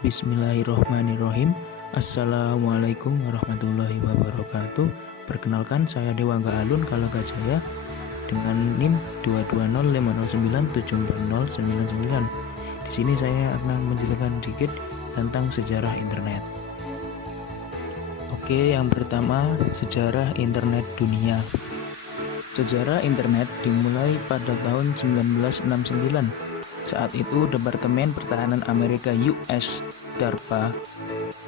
Bismillahirrohmanirrohim. Assalamualaikum warahmatullahi wabarakatuh. Perkenalkan, saya Dewangga Alun Kalagajaya dengan NIM 22050974099. Di sini saya akan menjelaskan sedikit tentang sejarah internet. Oke, yang pertama, sejarah internet dunia. Sejarah internet dimulai pada tahun 1969. Saat itu, Departemen Pertahanan Amerika US DARPA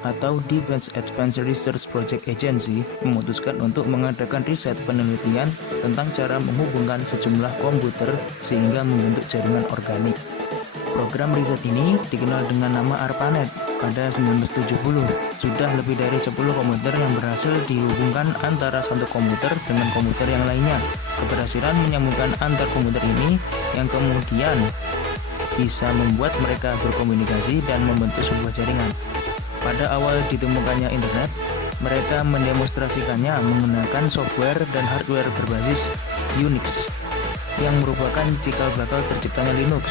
atau Defense Advanced Research Project Agency memutuskan untuk mengadakan riset penelitian tentang cara menghubungkan sejumlah komputer sehingga membentuk jaringan organik. Program riset ini dikenal dengan nama ARPANET. Pada 1970, sudah lebih dari 10 komputer yang berhasil dihubungkan antara satu komputer dengan komputer yang lainnya. Keberhasilan menyambungkan antar komputer ini yang kemudian bisa membuat mereka berkomunikasi dan membentuk sebuah jaringan. Pada awal ditemukannya internet, mereka mendemonstrasikannya menggunakan software dan hardware berbasis Unix yang merupakan cikal bakal terciptanya Linux.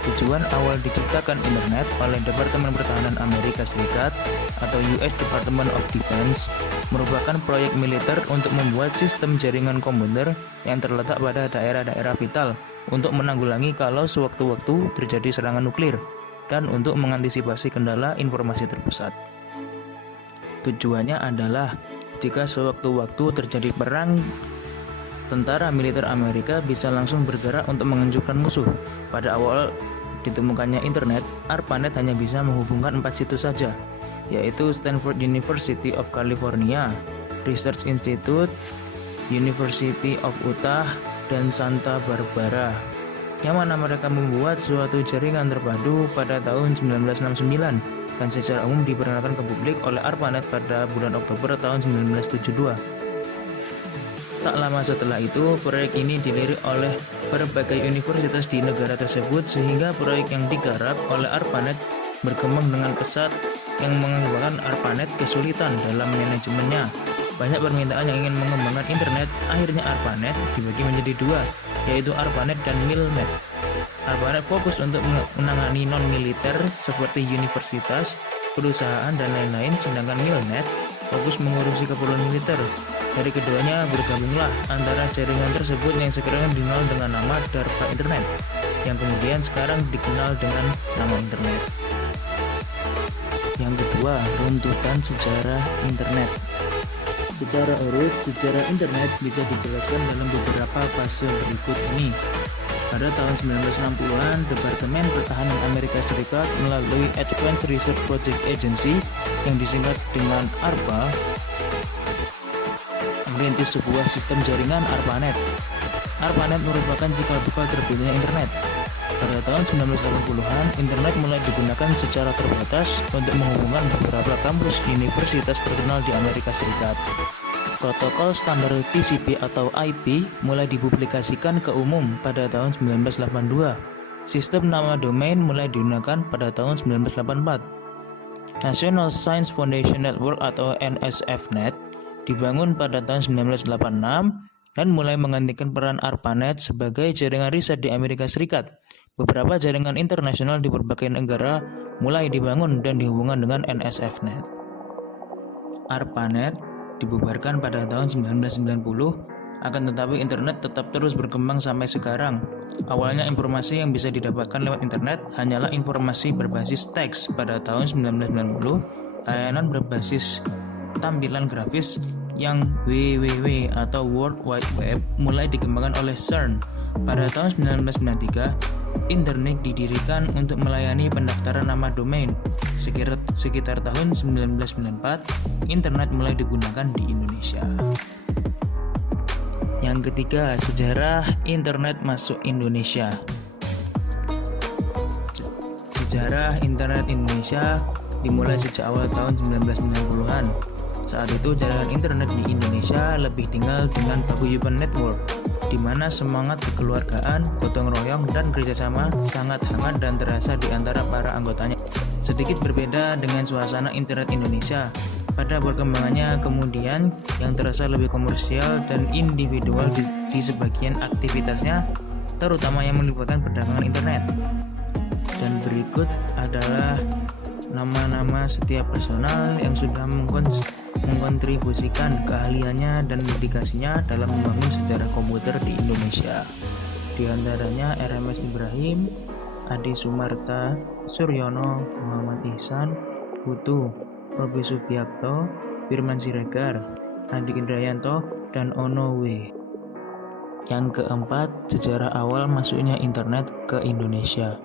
Tujuan awal diciptakan internet oleh Departemen Pertahanan Amerika Serikat atau US Department of Defense merupakan proyek militer untuk membuat sistem jaringan komputer yang terletak pada daerah-daerah vital untuk menanggulangi kalau sewaktu-waktu terjadi serangan nuklir dan untuk mengantisipasi kendala informasi terpusat. Tujuannya adalah jika sewaktu-waktu terjadi perang, tentara militer Amerika bisa langsung bergerak untuk menghancurkan musuh. Pada awal ditemukannya internet, ARPANET hanya bisa menghubungkan 4 situs saja, yaitu Stanford University of California, Research Institute, University of Utah, dan Santa Barbara, yang mana mereka membuat suatu jaringan terpadu pada tahun 1969 dan secara umum diperkenalkan ke publik oleh ARPANET pada bulan Oktober tahun 1972. Tak lama setelah itu, proyek ini dilirik oleh berbagai universitas di negara tersebut sehingga proyek yang digarap oleh ARPANET berkembang dengan pesat yang mengakibatkan ARPANET kesulitan dalam manajemennya. Banyak permintaan yang ingin mengembangkan internet, akhirnya ARPANET dibagi menjadi dua, yaitu ARPANET dan MILNET. ARPANET fokus untuk menangani non-militer seperti universitas, perusahaan, dan lain-lain, sedangkan MILNET fokus mengurusi keperluan militer. Dari keduanya bergabunglah antara jaringan tersebut yang sekarang dikenal dengan nama DARPA Internet, yang kemudian sekarang dikenal dengan nama internet. Yang kedua, runtutan sejarah internet. Secara urut, sejarah internet bisa dijelaskan dalam beberapa fase berikut ini. Pada tahun 1960-an, Departemen Pertahanan Amerika Serikat melalui Advanced Research Project Agency yang disingkat dengan ARPA merintis sebuah sistem jaringan ARPANET. ARPANET merupakan cikal bakal terbitnya internet. Pada tahun 1980-an, internet mulai digunakan secara terbatas untuk menghubungkan beberapa kampus universitas terkenal di Amerika Serikat. Protokol standar TCP atau IP mulai dipublikasikan ke umum pada tahun 1982. Sistem nama domain mulai digunakan pada tahun 1984. National Science Foundation Network atau NSFNet dibangun pada tahun 1986 dan mulai menggantikan peran ARPANET sebagai jaringan riset di Amerika Serikat. Beberapa jaringan internasional di berbagai negara mulai dibangun dan dihubungkan dengan NSFNet. ARPANET dibubarkan pada tahun 1990, akan tetapi internet tetap terus berkembang sampai sekarang. Awalnya informasi yang bisa didapatkan lewat internet hanyalah informasi berbasis teks. Pada tahun 1990, layanan berbasis tampilan grafis yang WWW atau World Wide Web mulai dikembangkan oleh CERN. Pada tahun 1993, internet didirikan untuk melayani pendaftaran nama domain. Sekitar tahun 1994, internet mulai digunakan di Indonesia. Yang ketiga, sejarah internet masuk Indonesia. Sejarah internet Indonesia dimulai sejak awal tahun 1990-an. Saat itu jaringan internet di Indonesia lebih tinggal dengan paguyuban network, di mana semangat kekeluargaan, gotong royong, dan kerjasama sangat hangat dan terasa di antara para anggotanya. Sedikit berbeda dengan suasana internet Indonesia. Pada perkembangannya kemudian yang terasa lebih komersial dan individual di sebagian aktivitasnya, terutama yang melibatkan perdagangan internet. Dan berikut adalah nama-nama setiap personal yang sudah mengkontribusikan keahliannya dan dedikasinya dalam membangun sejarah komputer di Indonesia. Di antaranya RMS Ibrahim, Adi Sumarta, Suryono, Muhammad Ihsan, Putu, Robi Subiakto, Firman Siregar, Adi Indrayanto, dan Ono W. Yang keempat, sejarah awal masuknya internet ke Indonesia.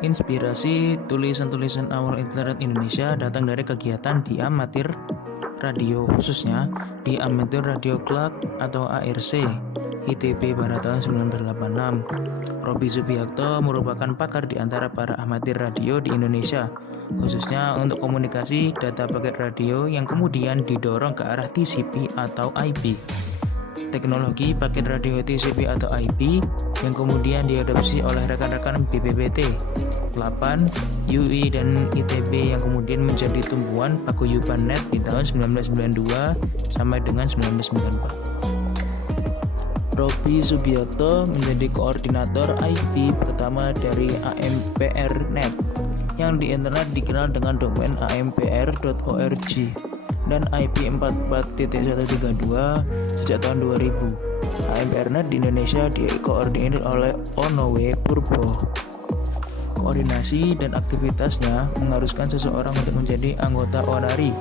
Inspirasi tulisan-tulisan awal internet Indonesia datang dari kegiatan di amatir radio, khususnya di Amateur Radio Club atau ARC ITB pada tahun 1986. Robi Subiakto merupakan pakar di antara para amatir radio di Indonesia, khususnya untuk komunikasi data paket radio yang kemudian didorong ke arah TCP atau IP. Teknologi paket radio TCP atau IP yang kemudian diadopsi oleh rekan-rekan BPPT, 8, UI, dan ITB yang kemudian menjadi tumbuhan paguyuban net di tahun 1992 sampai dengan 1994. Robi Subiakto menjadi koordinator IP pertama dari AMPR.net yang di internet dikenal dengan domain ampr.org dan IP 44.132 sejak tahun 2000. AMPR.net di Indonesia dikoordinir oleh Ono W. Purbo. Koordinasi dan aktivitasnya mengharuskan seseorang untuk menjadi anggota Orari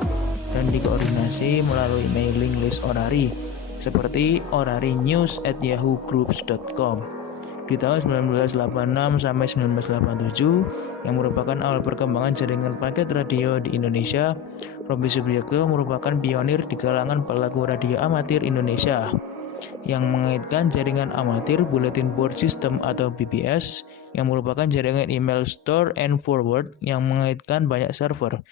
dan dikoordinasi melalui mailing list Orari seperti orarinews@yahoogroups.com. Di tahun 1986 sampai 1987 yang merupakan awal perkembangan jaringan paket radio di Indonesia, Robi Subiakto merupakan pionir di kalangan pelaku radio amatir Indonesia yang mengaitkan jaringan amatir Bulletin Board System atau BBS yang merupakan jaringan email store and forward yang mengaitkan banyak server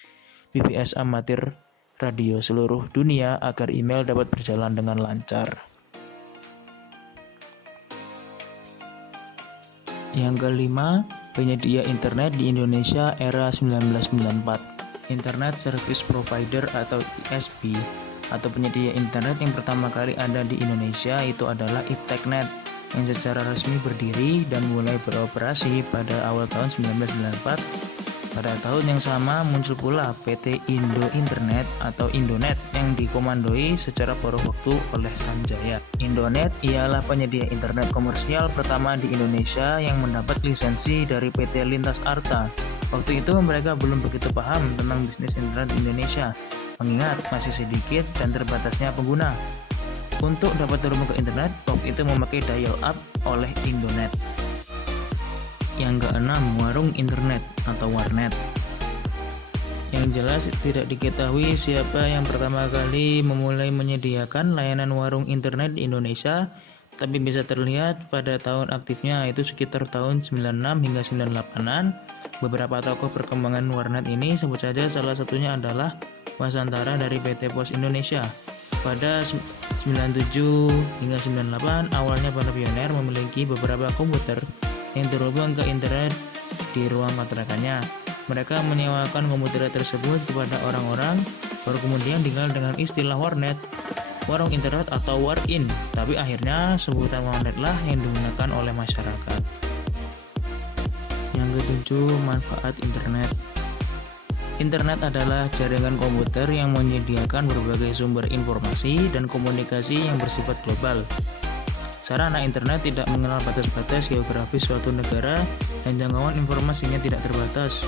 BBS amatir radio seluruh dunia agar email dapat berjalan dengan lancar. Yang kelima, penyedia internet di Indonesia era 1994. Internet Service Provider atau ISP atau penyedia internet yang pertama kali ada di Indonesia itu adalah IPTECnet yang secara resmi berdiri dan mulai beroperasi pada awal tahun 1994. Pada tahun yang sama muncul pula PT Indo Internet atau Indonet yang dikomandoi secara paruh waktu oleh Sanjaya. Indonet ialah penyedia internet komersial pertama di Indonesia yang mendapat lisensi dari PT Lintas Arta. Waktu itu mereka belum begitu paham tentang bisnis internet di Indonesia, mengingat masih sedikit dan terbatasnya pengguna. Untuk dapat terhubung ke internet, waktu itu memakai dial-up oleh Indonet. Yang keenam, warung internet atau warnet. Yang jelas tidak diketahui siapa yang pertama kali memulai menyediakan layanan warung internet di Indonesia, tapi bisa terlihat pada tahun aktifnya yaitu sekitar tahun 96 hingga 98-an. Beberapa tokoh perkembangan warnet ini sebut saja salah satunya adalah Wasantara dari PT Pos Indonesia. Pada 97 hingga 98 awalnya para pioner memiliki beberapa komputer yang terhubung ke internet di ruang kontrakannya. Mereka menyewakan komputer tersebut kepada orang-orang, baru kemudian tinggal dengan istilah warnet, warung internet atau war-in, tapi akhirnya sebutan warnet lah yang digunakan oleh masyarakat. Yang ketujuh, manfaat internet. Internet adalah jaringan komputer yang menyediakan berbagai sumber informasi dan komunikasi yang bersifat global. Sarana internet tidak mengenal batas-batas geografis suatu negara dan jangkauan informasinya tidak terbatas.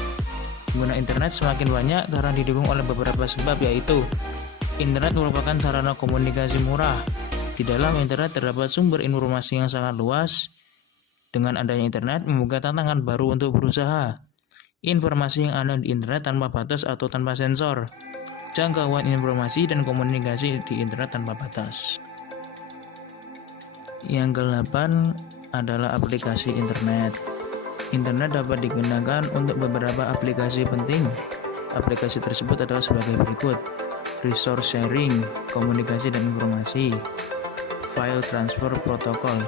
Pengguna internet semakin banyak karena didukung oleh beberapa sebab, yaitu internet merupakan sarana komunikasi murah. Di dalam internet terdapat sumber informasi yang sangat luas. Dengan adanya internet membuka tantangan baru untuk berusaha. Informasi yang ada di internet tanpa batas atau tanpa sensor. Jangkauan informasi dan komunikasi di internet tanpa batas. Yang ke-8 adalah aplikasi internet. Internet dapat digunakan untuk beberapa aplikasi penting. Aplikasi tersebut adalah sebagai berikut: resource sharing, komunikasi dan informasi, file transfer protokol,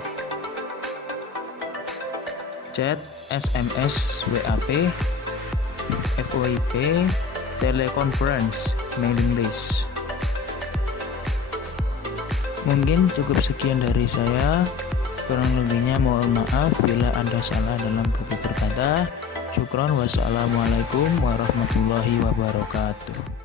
chat, SMS, WAP, FOIP, teleconference, mailing list. Mungkin cukup sekian dari saya. Kurang lebihnya mohon maaf bila Anda salah dalam tutur kata. Syukron, wassalamualaikum warahmatullahi wabarakatuh.